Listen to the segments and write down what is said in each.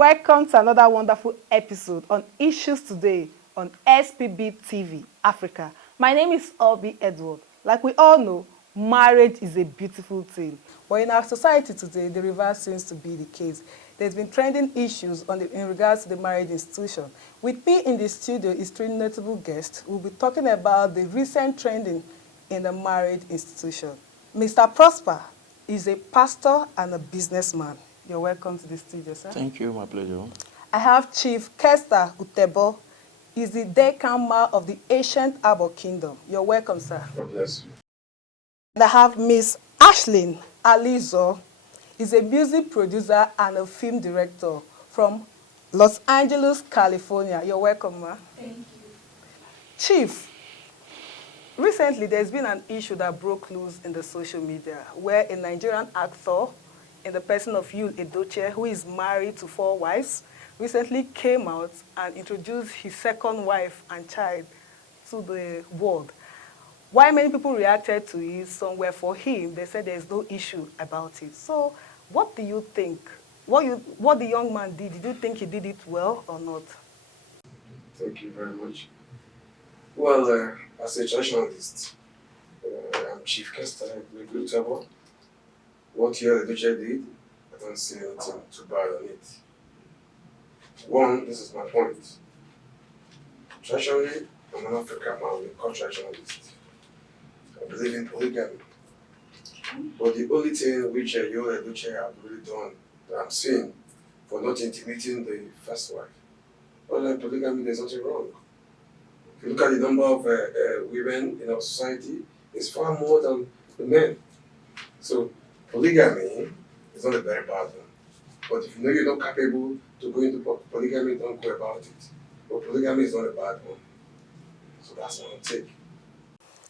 Welcome to another wonderful episode on Issues Today on Xpbtv Africa. My name is Obi Edward. Like we all know, marriage is a beautiful thing. But in our society today, the reverse seems to be the case. There's been trending issues in regards to the marriage institution. With me in the studio is three notable guests. We'll be talking about the recent trending in the marriage institution. Mr. Prosper is a pastor and a businessman. You're welcome to the studio, sir. Thank you, my pleasure. I have Chief Kester Utebo. He's the Dekama of the ancient Abo Kingdom. You're welcome, sir. God bless you. And I have Miss Ashlyn Alizo. He's a music producer and a film director from Los Angeles, California. You're welcome, ma. Thank you. Chief, recently there's been an issue that broke loose in the social media where a Nigerian actor in the person of Yul Edochi, who is married to 4 wives, recently came out and introduced his second wife and child to the world. Why many people reacted to it somewhere for him, they said there's no issue about it. So what do you think? What the young man did you think he did it well or not? Thank you very much. Well, as a traditionalist, I'm Chief Kester Utebo. What Yul Edochi did, I don't see anything too bad on it. One, this is my point. Traditionally, I'm an African man, a traditionalist. I believe in polygamy. But the only thing which Yul Edochi have really done, that I'm seeing, for not intimidating the first wife, well, in polygamy, there's nothing wrong. If you look at the number of women in our society, it's far more than the men. So polygamy is not a very bad one. But if you know you're not capable to go into polygamy, don't go about it. But polygamy is not a bad one. So that's my take.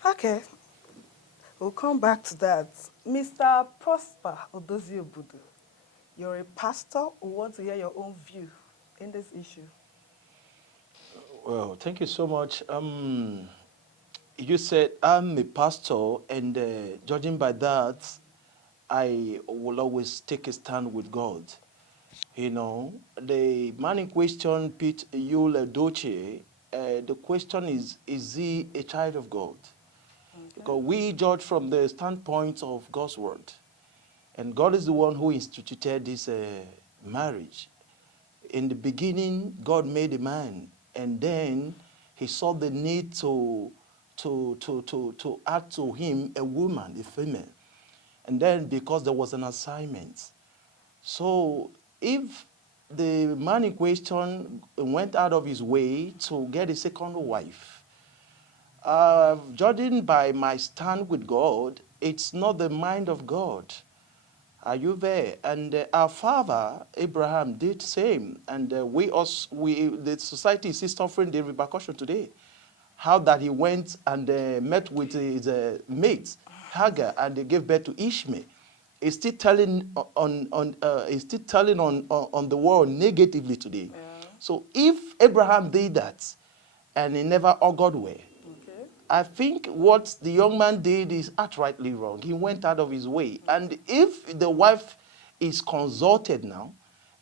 Okay, we'll come back to that. Mr. Prosper Odoziobudu, you're a pastor who wants to hear your own view in this issue. Well, thank you so much. You said I'm a pastor, and judging by that, I will always take a stand with God. You know, the man in question, Yul Edochi, the question is he a child of God? Okay. Because we judge from the standpoint of God's word. And God is the one who instituted this marriage. In the beginning, God made a man, and then he saw the need to add to him a woman, a female. And then because there was an assignment. So if the man in question went out of his way to get a second wife, judging by my stand with God, it's not the mind of God. Are you there? And our father, Abraham, did the same. And the society is still suffering the repercussion today. How that he went and met with his mate, Hagar, and they gave birth to Ishmael. It's still telling on the world negatively today. Yeah. So if Abraham did that, and he never augured well, okay, I think what the young man did is outrightly wrong. He went out of his way. And if the wife is consulted now,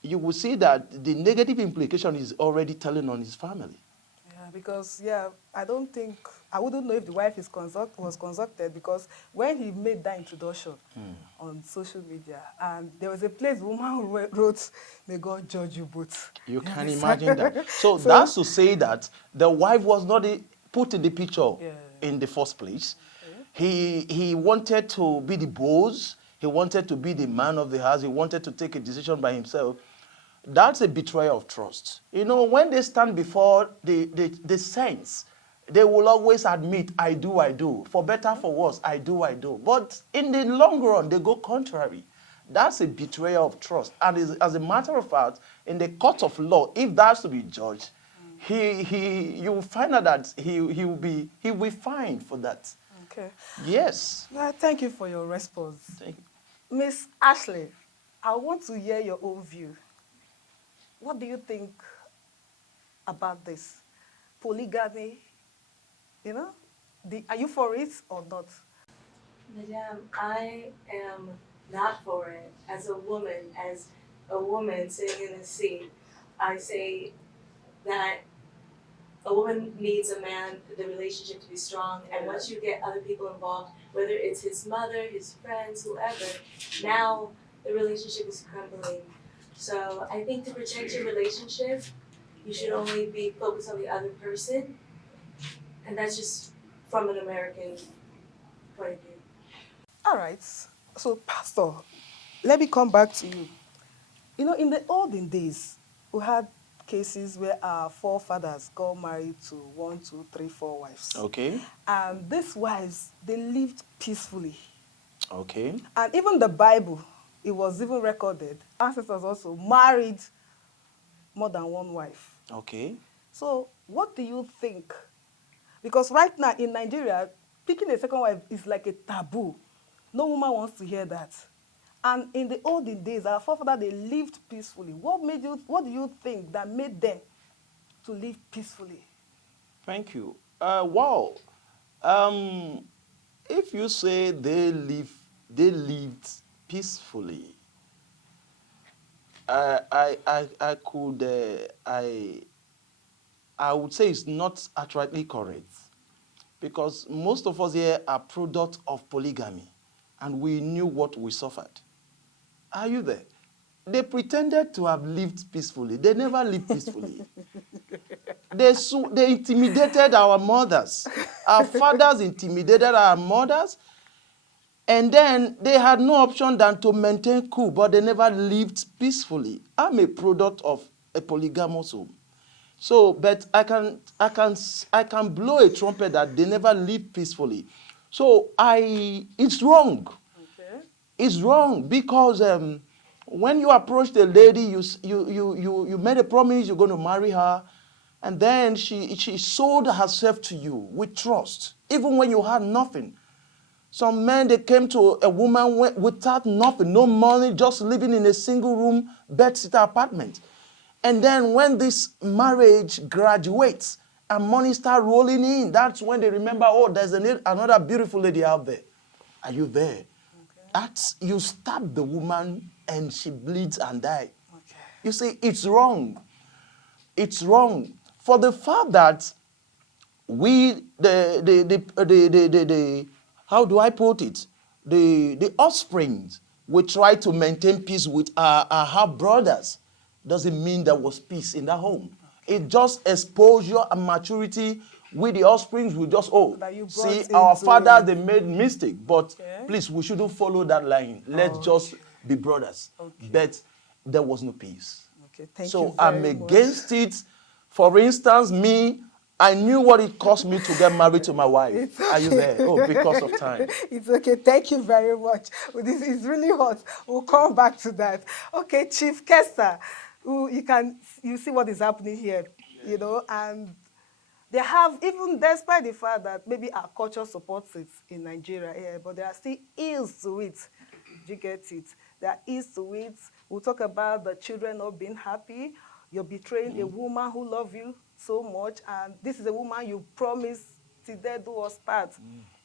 you will see that the negative implication is already telling on his family. Yeah, because, I wouldn't know if the wife was consulted, because when he made that introduction on social media, and there was a place the woman wrote, "May God judge you both." You can imagine that. So that's to say that the wife was not put in the picture in the first place. Okay. He wanted to be the boss. He wanted to be the man of the house. He wanted to take a decision by himself. That's a betrayal of trust. You know, when they stand before the saints, they will always admit, I do. For better, for worse, I do. But in the long run, they go contrary. That's a betrayal of trust. And as a matter of fact, in the court of law, if that's to be judged, you will find out that he will be fined for that. Okay. Yes. Well, thank you for your response. Thank you. Miss Ashley, I want to hear your own view. What do you think about this? Polygamy, you know? Are you for it or not? Madam, I am not for it as a woman sitting in a seat I say that a woman needs a man, the relationship to be strong, and once you get other people involved, whether it's his mother, his friends, whoever, now the relationship is crumbling. So I think to protect your relationship, you should only be focused on the other person, and that's just from an American point of view. All right. So, Pastor, let me come back to you. You know, in the olden days, we had cases where our forefathers got married to 1, 2, 3, 4 wives. Okay. And these wives, they lived peacefully. Okay. And even the Bible, it was even recorded. Ancestors also married more than one wife. Okay. So, what do you think? Because right now in Nigeria, picking a second wife is like a taboo. No woman wants to hear that. And in the olden days, our forefathers, they lived peacefully. What do you think that made them to live peacefully? Thank you. Wow. Um, if you say they lived peacefully, I could, I would say it's not accurately correct, because most of us here are product of polygamy, and we knew what we suffered. Are you there? They pretended to have lived peacefully. They never lived peacefully. They intimidated our mothers. Our fathers intimidated our mothers. And then they had no option than to maintain cool, but they never lived peacefully. I'm a product of a polygamous home. So, but I can blow a trumpet that they never lived peacefully. So it's wrong. Okay. It's wrong because when you approached a lady, you made a promise you're going to marry her, and then she sold herself to you with trust, even when you had nothing. Some men, they came to a woman without nothing, no money, just living in a single room, bed-sitter apartment. And then when this marriage graduates and money start rolling in, that's when they remember, oh, there's another beautiful lady out there. Are you there? Okay. That's, you stab the woman and she bleeds and dies. Okay. You see, it's wrong. It's wrong. For the fact that we, how do I put it? The offspring, we try to maintain peace with our half brothers. Doesn't mean there was peace in that home. It just exposure and maturity with the offspring. We just, That you see, brought our into father, it. they made mistake. But Okay. please, we shouldn't follow that line. Let's just be brothers. Okay. But there was no peace. Okay, thank you So very I'm much. against it. For instance, me, I knew what it cost me to get married to my wife. It's Are you there? Oh, because of time. It's okay. Thank you very much. This is really hot. We'll come back to that. Okay, Chief Kester, you see what is happening here, you know, and they have, even despite the fact that maybe our culture supports it in Nigeria here, but there are still ills to it. Do you get it? There are ills to it. We'll talk about the children not being happy. You're betraying a woman who loves you so much, and this is a woman you promised till death do us part.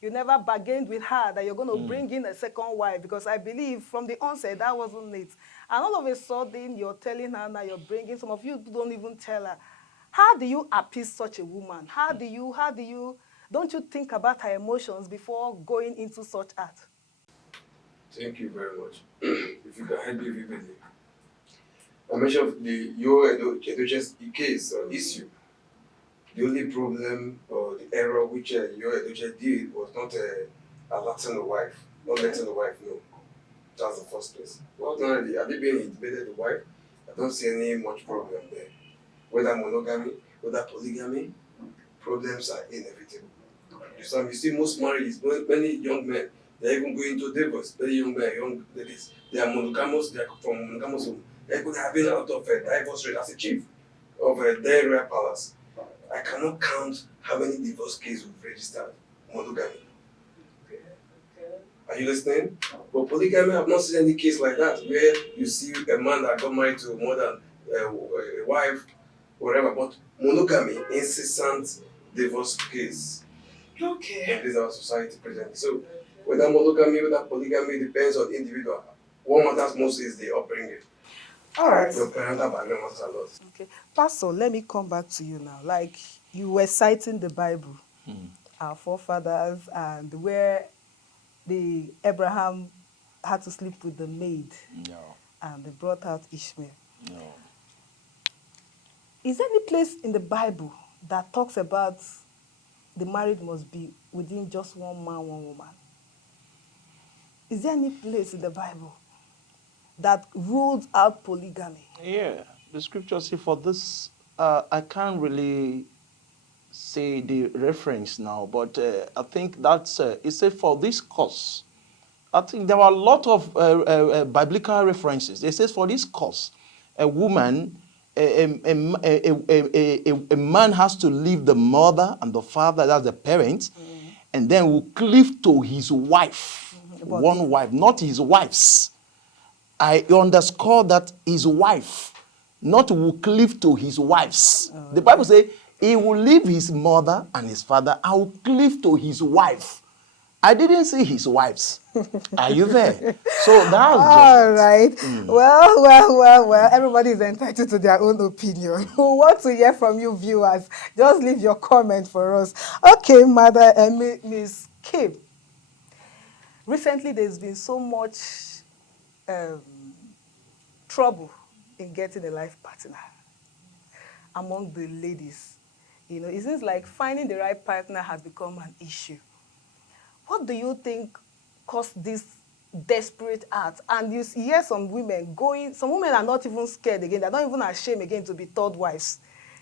You never bargained with her that you're going to bring in a second wife, because I believe from the onset that wasn't it. And all of a sudden, you're telling her now you're bringing, some of you don't even tell her. How do you appease such a woman? Don't you think about her emotions before going into such act? Thank you very much. If you can help me vividly. I mentioned the Yul Edochi's case or issue. The only problem or the error which Yul Edochi did was not alerting the wife, not letting the wife know. That's the first place. Ordinarily, had they been intimated the wife, I don't see any much problem there. Whether monogamy, whether polygamy, problems are inevitable. You see most marriages, many young men, they're even going to divorce. Very young men, young ladies, they are monogamous, they are from monogamous home. They could have been out of a divorce rate as a chief of a Day Rare Palace. I cannot count how many divorce cases we've registered monogamy. Are you listening? But polygamy, I've not seen any case like that where you see a man that got married to more than a wife, whatever. But monogamy, incessant divorce case. Okay. This is our society presently. So whether monogamy, whether polygamy, depends on the individual. What matters most is the upbringing. All right. Your parental background matters a lot. Okay. Pastor, let me come back to you now. Like you were citing the Bible, our forefathers, and where the Abraham had to sleep with the maid No, and they brought out Ishmael. no. Is there any place in the Bible that talks about the marriage must be within just one man, one woman? Is there any place in the Bible that rules out polygamy? Yeah, the scripture say for this, I can't really say the reference now, but I think that's, it said for this cause. I think there are a lot of biblical references. It says for this cause, a woman, a man has to leave the mother and the father, that's the parents, and then will cleave to his wife, But one wife, not his wives. I underscore that his wife, not will cleave to his wives. The Bible says he will leave his mother and his father and will cleave to his wife. I didn't see his wives. Are you there? So that's just all it. right. Well. Everybody is entitled to their own opinion. We want to hear from you, viewers. Just leave your comment for us. Okay, Mother Miss Kim. Recently, there's been so much um, trouble in getting a life partner among the ladies. You know, it seems like finding the right partner has become an issue. What do you think caused this desperate act? And you hear some women going, some women are not even scared again. They're not even ashamed again to be third wives.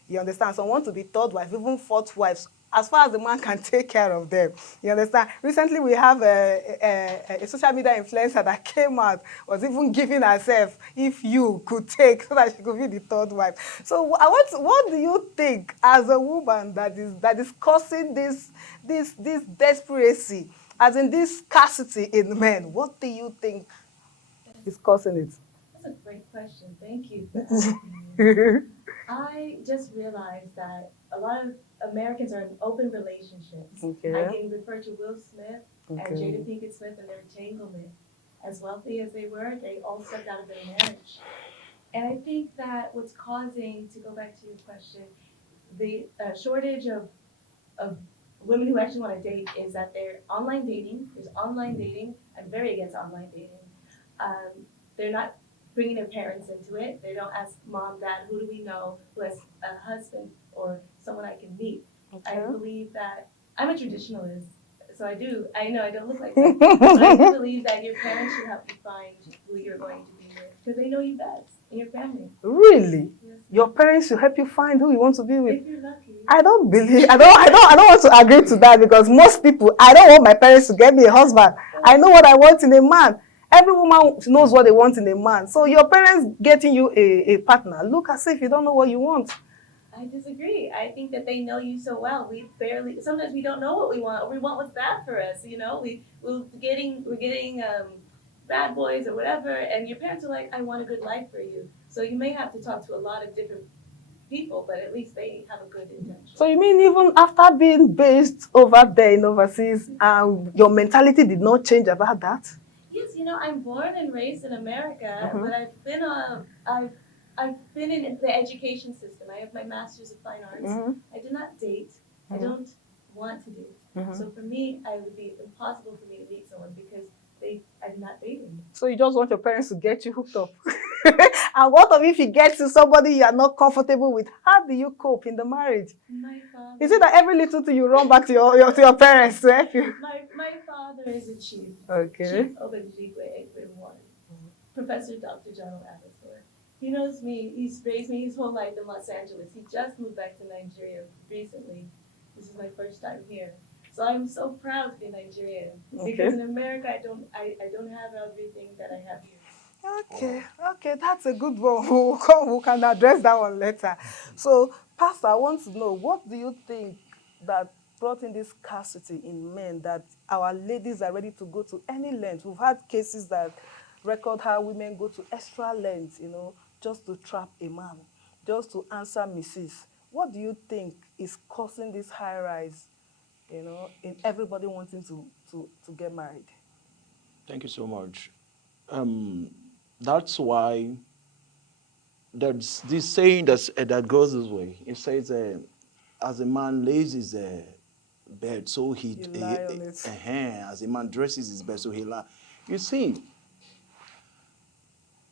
You understand? Some want to be third wife, even fourth wives, as far as the man can take care of them. You understand? Recently, we have a social media influencer that came out, was even giving herself, if you could take, so that she could be the third wife. So what do you think as a woman that is causing this desperacy, as in this scarcity in men? What do you think is causing it? That's a great question. Thank you for asking me. I just realized that a lot of Americans are in open relationships. Okay. I can refer to Will Smith and Okay. Jada Pinkett Smith and their entanglement. As wealthy as they were, they all stepped out of their marriage. And I think that what's causing, to go back to your question, the shortage of women who actually want to date is that they're online dating. There's online dating. I'm very against online dating. They're not bringing their parents into it. They don't ask mom, dad, who do we know who has a husband or someone I can meet. Okay. I believe that I'm a traditionalist, so I know I don't look like that, but I do believe that your parents should help you find who you're going to be with because they know you best in your family. Really? Yes. Your parents should help you find who you want to be with? If you're lucky. I don't want to agree to that, because most people, I don't want my parents to get me a husband. I know what I want in a man. Every woman knows what they want in a man. So your parents getting you a partner, look as if you don't know what you want. I disagree. I think that they know you so well. Sometimes we don't know what we want, or we want what's bad for us. You know, we're getting bad boys or whatever, and your parents are like, I want a good life for you. So you may have to talk to a lot of different people, but at least they have a good intention. So you mean even after being based over there in overseas, your mentality did not change about that? Yes, I'm born and raised in America, but I've been in the education system. I have my master's of fine arts. I do not date. I don't want to date. So for me, it would be impossible for me to meet someone because I'm not dating. So you just want your parents to get you hooked up. And what if you get to somebody you are not comfortable with? How do you cope in the marriage? My father. Is it that every little thing you run back to your parents to help you? My father is a chief. Okay. Chief Obejigwe Ekwe1. Professor Dr. John Abasor. He knows me. He's raised me his whole life in Los Angeles. He just moved back to Nigeria recently. This is my first time here. So I'm so proud to be Nigerian. Because in America I don't have everything that I have here. Okay, that's a good one. We can address that one later. So, Pastor, I want to know, what do you think that brought in this scarcity in men, that our ladies are ready to go to any length? We've had cases that record how women go to extra lengths, just to trap a man, just to answer Mrs. What do you think is causing this high rise, in everybody wanting to get married? Thank you so much. That's why there's this saying that goes this way. It says, as a man lays his bed, so he lie on it. as a man dresses his bed, so he lie. You see,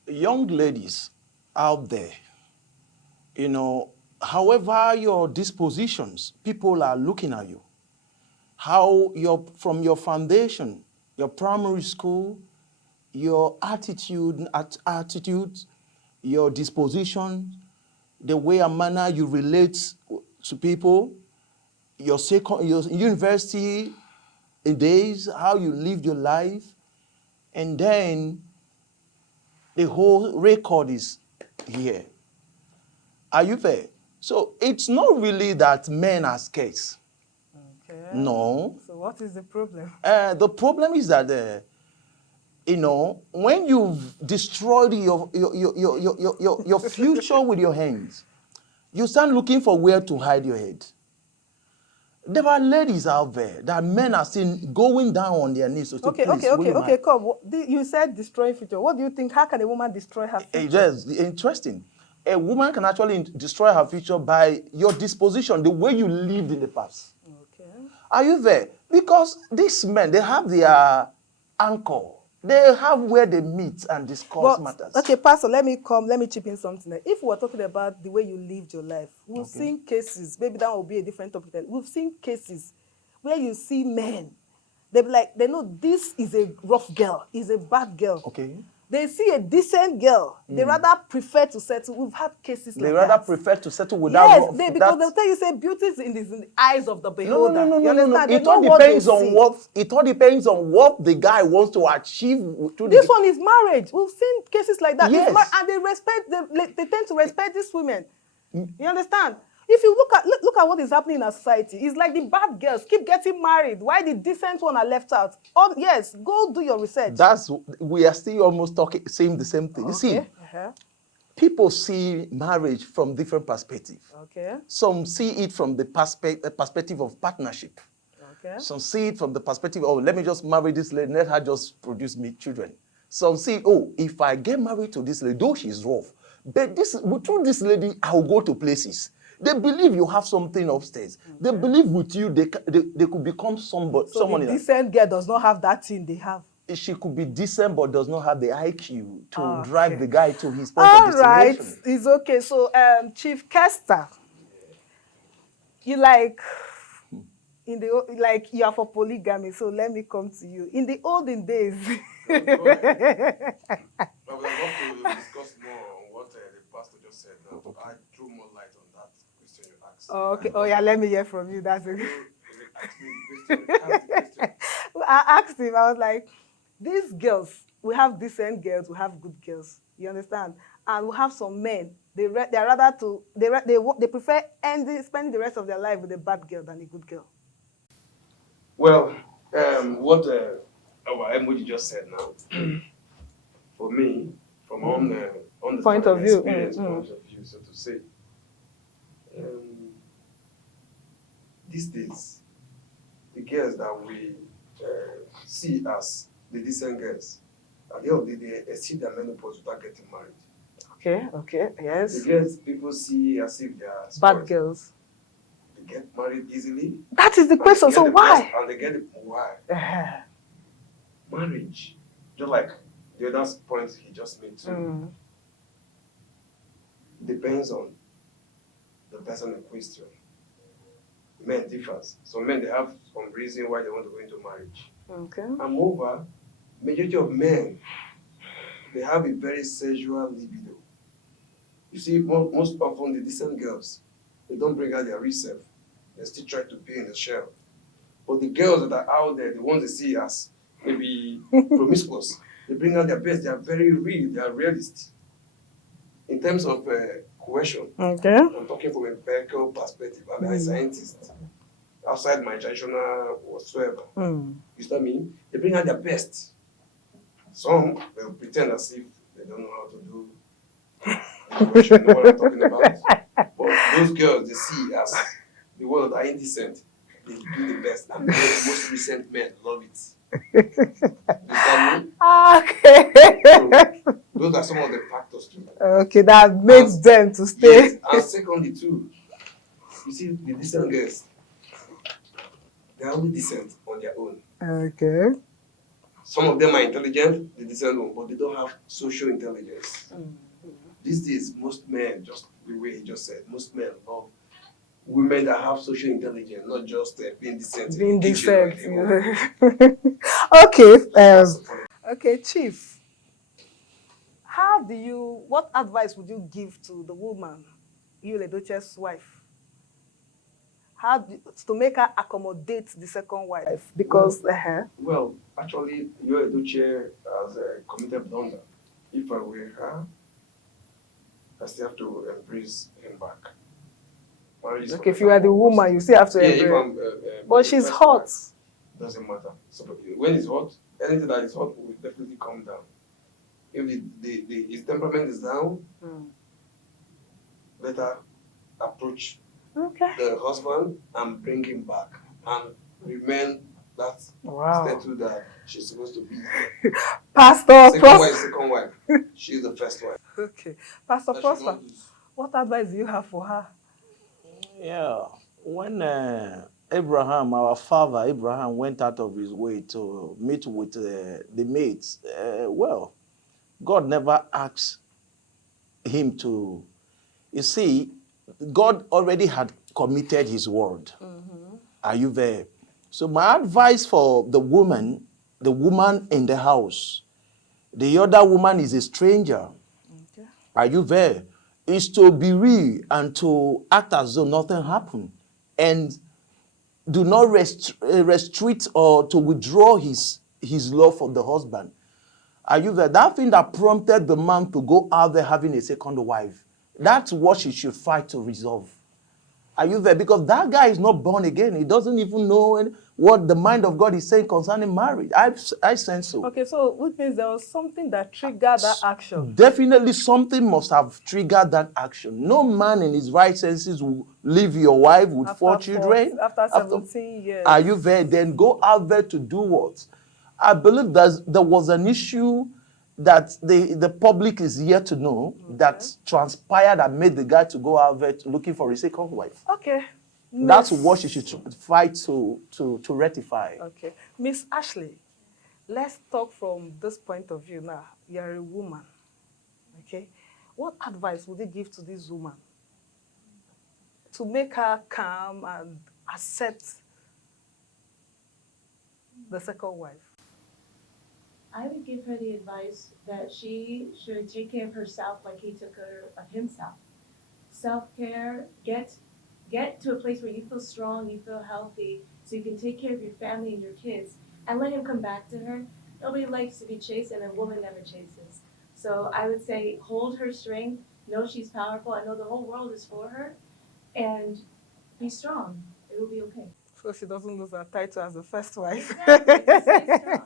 young ladies out there, you know, however your dispositions, people are looking at you. How from your foundation, your primary school, your attitude, your disposition, the way and manner you relate to people, your university days, how you lived your life, and then the whole record is here. Are you there? So it's not really that men are scarce. Okay. No. So what is the problem? The problem is that you know, when you've destroyed your future with your hands, you start looking for where to hide your head. There are ladies out there that men are still going down on their knees. So Okay, come. You said destroying future. What do you think? How can a woman destroy her future? Yes, interesting. A woman can actually destroy her future by your disposition, the way you lived in the past. Okay. Are you there? Because these men, they have their anchor. They have where they meet and discuss matters. Okay, Pastor, let me chip in something. If we're talking about the way you lived your life, we've seen cases, maybe that will be a different topic then. We've seen cases where you see men, they know this is a rough girl, is a bad girl. Okay. They see a decent girl, they rather prefer to settle. We've had cases like that. They rather prefer to settle without because they'll tell you, say, beauty is in the eyes of the beholder. No. You understand? It all depends on what the guy wants to achieve. This one is marriage. We've seen cases like that. Yes. And they tend to respect these women. You understand? If you look at what is happening in our society, it's like the bad girls keep getting married. Why the decent one are left out? Oh, yes, go do your research. We are still almost saying the same thing. You see, people see marriage from different perspectives. Okay. Some see it from the perspective of partnership. Okay. Some see it from the perspective of, let me just marry this lady, let her just produce me children. Some see, oh, if I get married to this lady, though she's rough, but through this lady, I'll go to places. They believe you have something upstairs. Okay. They believe with you, they could become someone. So the decent girl does not have that thing they have. She could be decent, but does not have the IQ to drive the guy to his point of destination. All right, it's okay. So, Chief Kester, you you are for polygamy. So let me come to you. In the olden days. I would love to discuss more on what the pastor just said. Now, I threw more light on that question you asked. Oh, okay. Oh, yeah, let me hear from you. That's okay. Ask me the question. I asked him, I was like, these girls, we have decent girls, we have good girls. You understand? And we have some men. They prefer spending the rest of their life with a bad girl than a good girl. Well, what our emoji just said now, for me, from on the point of view, so to say, these days, the girls that we see as the decent girls, at the end of the day, they exceed their menopause without getting married. Okay, yes. The girls people see as if they are bad girls. They get married easily. That is the question. So why? And they get it why? Marriage, just like the other point he just made too, depends on the person in question. Men differs. Some men, they have some reason why they want to go into marriage. Okay. And moreover, majority of men, they have a very sexual libido. You see, most often the decent girls, they don't bring out their real self. They still try to be in the shell. But the girls that are out there, the ones they see as maybe promiscuous, they bring out their best. They are very real. They are realist. In terms of coercion, okay. I'm talking from a empirical perspective. I'm a scientist. Outside my traditional whatsoever. You see what I mean? They bring out their best. Some will pretend as if they don't know how to do coercion, know what I'm talking about. But those girls they see as the ones that are indecent, they do the best. And the most recent men love it. You understand me? Okay. So those are some of the factors too. Okay, that makes And- them to stay. Yes, and secondly too, you see the decent girls, they are only decent on their own. Okay. Some of them are intelligent, the decent one, but they don't have social intelligence. These days, most men, just the way he just said, most men love women that have social intelligence, not just being decent Being in the kitchen or in decent. the home. Okay. That's the point. Okay, Chief. What advice would you give to the woman, Yul Edochi's wife? To make her accommodate the second wife? Because, Well, actually, Yul Edochi has committed blunder. If I were her, I still have to embrace him back. Marriage is okay, if for you are the better woman, purpose. you still have to Yeah, if embrace. I'm. But the she's first hot. wife, doesn't matter. So when it's hot, anything that is hot will definitely come down. If his temperament is down, let her approach Okay. the husband and bring him back and remain that Wow. statue that she's supposed to be. Pastor Second wife. She's the first wife. Okay. Pastor That she Prosper, don't lose. what advice do you have for her? Yeah, when Abraham, our father Abraham, went out of his way to meet with the mates, well, God never asked him to. You see, God already had committed his word. Are you there? So my advice for the woman in the house, the other woman is a stranger. Okay. Are you there? Is to be real and to act as though nothing happened. And do not restrict or to withdraw his love for the husband. Are you there? That thing that prompted the man to go out there having a second wife, that's what she should fight to resolve. Are you there? Because that guy is not born again. He doesn't even know what the mind of God is saying concerning marriage. I sense so. Okay, so which means there was something that triggered that action. Definitely something must have triggered that action. No man in his right senses will leave your wife with four children. After 17 years. Are you there? Then go out there to do what? I believe there was an issue that the public is yet to know that transpired that made the guy to go out there looking for a second wife. Okay. That's what you should fight to rectify. Okay. Miss Ashley, let's talk from this point of view now. You're a woman. Okay. What advice would you give to this woman to make her calm and accept the second wife? I would give her the advice that she should take care of herself like he took care of himself. Self-care, get to a place where you feel strong, you feel healthy, so you can take care of your family and your kids, and let him come back to her. Nobody likes to be chased, and a woman never chases. So I would say hold her strength, know she's powerful, I know the whole world is for her, and be strong. It will be okay. So she doesn't lose her title as the first wife. Exactly, just stay strong.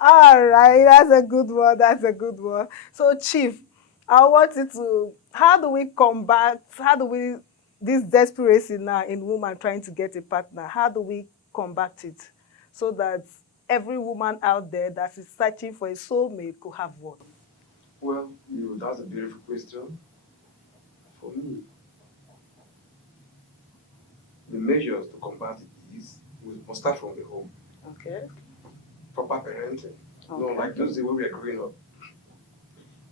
All right, that's a good one. That's a good one. So, Chief, I want you to, this desperation now in woman trying to get a partner, how do we combat it so that every woman out there that is searching for a soulmate could have one? Well, that's a beautiful question. For me, the measures to combat it is we must start from the home. Okay. Proper parenting. Okay. Like just the way we are growing up.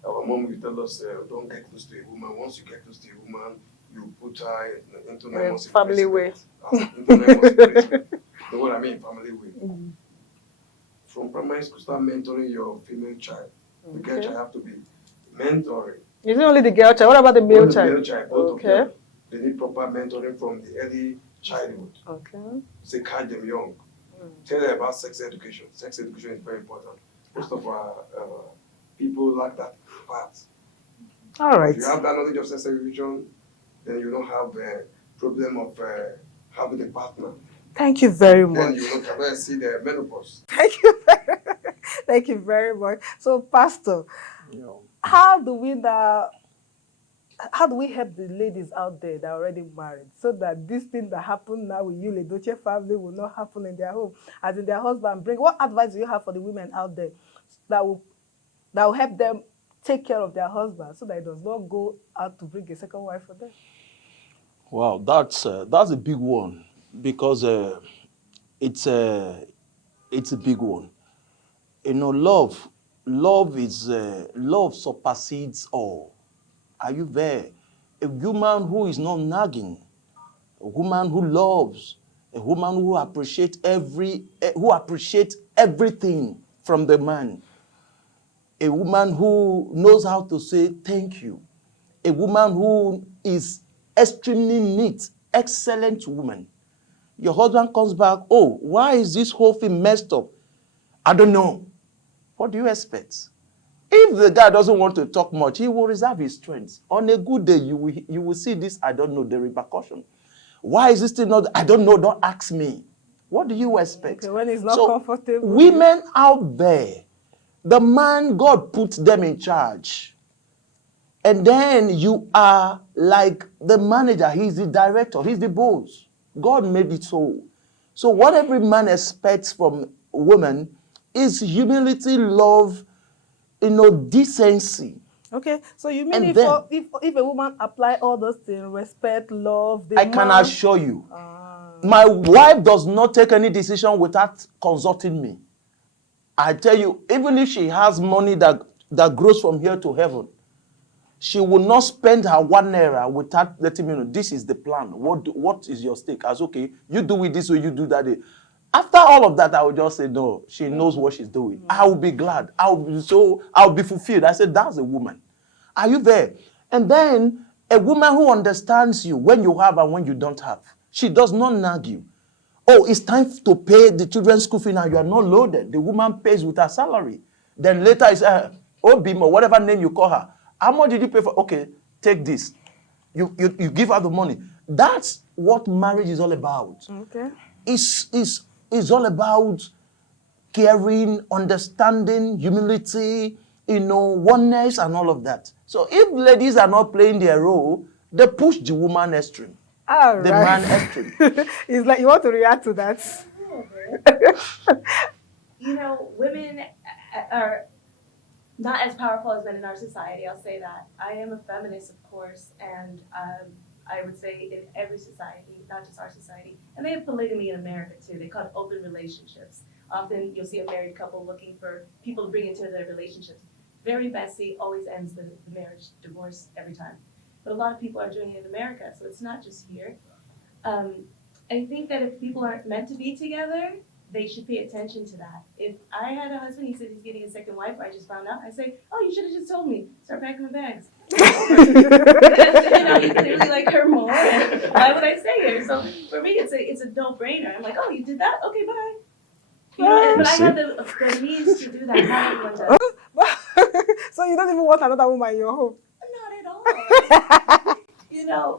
Our mom will tell us, don't get close to a woman. Once you get close to a woman, you put her into 9 months family way. Into 9 months imprisonment. You know what I mean? Family way. Mm. From primary school, start mentoring your female child. The girl child have to be mentoring. Is it only the girl child? What about the male child? The male child, both Okay. of them. They need proper mentoring from the early childhood. Okay. Say, catch them young. Tell them about sex education. Sex education is very important. Most of our people lack that part. All right. If you have that knowledge of sex education, then you don't have a problem of having a partner. Thank you very Then much. you don't ever see the menopause. Thank you very much. So, Pastor, Yeah. how do we help the ladies out there that are already married so that this thing that happened now with Yul Edochi family will not happen in their home, as in their husband bring? What advice do you have for the women out there that will help them take care of their husband so that he does not go out to bring a second wife for them? Wow, that's a big one because it's a big one. You know, love supersedes all. Are you there? A woman who is not nagging, a woman who loves, a woman who appreciates everything from the man, a woman who knows how to say thank you, a woman who is extremely neat, excellent woman. Your husband comes back, oh, why is this whole thing messed up? I don't know. What do you expect? If the guy doesn't want to talk much, he will reserve his strength. On a good day, you will see this, I don't know, the repercussion. Why is this thing not, I don't know, don't ask me. What do you expect? Okay, when it's not comfortable. Women out there, the man, God put them in charge. And then you are like the manager, he's the director, he's the boss. God made it so. So what every man expects from women is humility, love, decency. Okay, so you mean And if a woman apply all those things, respect, love, I can assure you, my wife does not take any decision without consulting me. I tell you, even if she has money that grows from here to heaven, she will not spend her 1 naira without letting me know, this is the plan. What is your stake? As okay, you do it this way, you do that way. After all of that, I will just say, no, she knows what she's doing. I will be glad. I'll be fulfilled. I said, that's a woman. Are you there? And then a woman who understands you when you have and when you don't have. She does not nag you. Oh, it's time to pay the children's school fee now. You are not loaded. The woman pays with her salary. Then later it's Obim or whatever name you call her. How much did you pay for? Okay, take this. You give her the money. That's what marriage is all about. Okay. It's all about caring, understanding, humility, oneness and all of that. So if ladies are not playing their role, they push the woman extreme. All the right. man extreme. It's like you want to react to that. Women are not as powerful as men in our society, I'll say that. I am a feminist, of course, and I would say in every society, not just our society. And they have polygamy in America too. They call it open relationships. Often you'll see a married couple looking for people to bring into their relationships. Very messy, always ends the marriage, divorce every time. But a lot of people are doing it in America, so it's not just here. I think that if people aren't meant to be together, they should pay attention to that. If I had a husband, he said he's getting a second wife, I just found out, I say, oh, you should have just told me. Start packing the bags. You clearly like her more, and why would I stay here? So for me, it's a no-brainer. I'm like, oh, you did that? Okay, bye. But I have the means to do that. Not everyone does. So you don't even want another woman in your home? Not at all.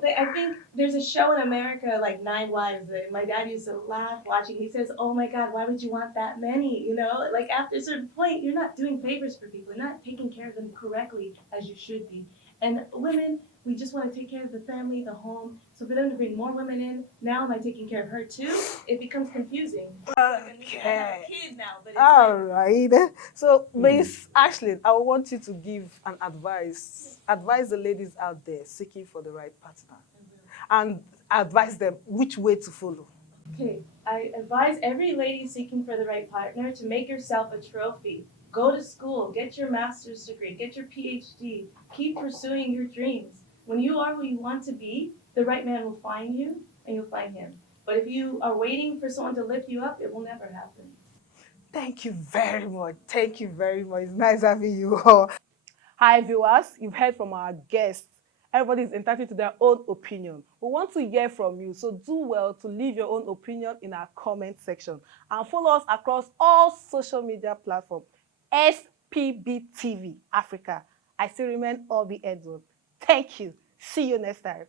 I think there's a show in America, like 9 Wives, that my dad used to laugh watching. He says, oh my God, why would you want that many? Like after a certain point, you're not doing favors for people. You're not taking care of them correctly as you should be. And women, we just want to take care of the family, the home. So for them to bring more women in, now am I taking care of her too? It becomes confusing. Okay. I have a kid now, but it's all right. So, Miss Ashley, I want you to give an advice. Advise the ladies out there seeking for the right partner. And advise them which way to follow. Okay, I advise every lady seeking for the right partner to make yourself a trophy. Go to school, get your master's degree, get your PhD, keep pursuing your dreams. When you are who you want to be, the right man will find you and you'll find him. But if you are waiting for someone to lift you up, it will never happen. Thank you very much. Thank you very much. It's nice having you all. Hi, viewers. You've heard from our guests. Everybody is entitled to their own opinion. We want to hear from you, so do well to leave your own opinion in our comment section. And follow us across all social media platforms. Xpbtv Africa. I still remain Obi Edward. Thank you. See you next time.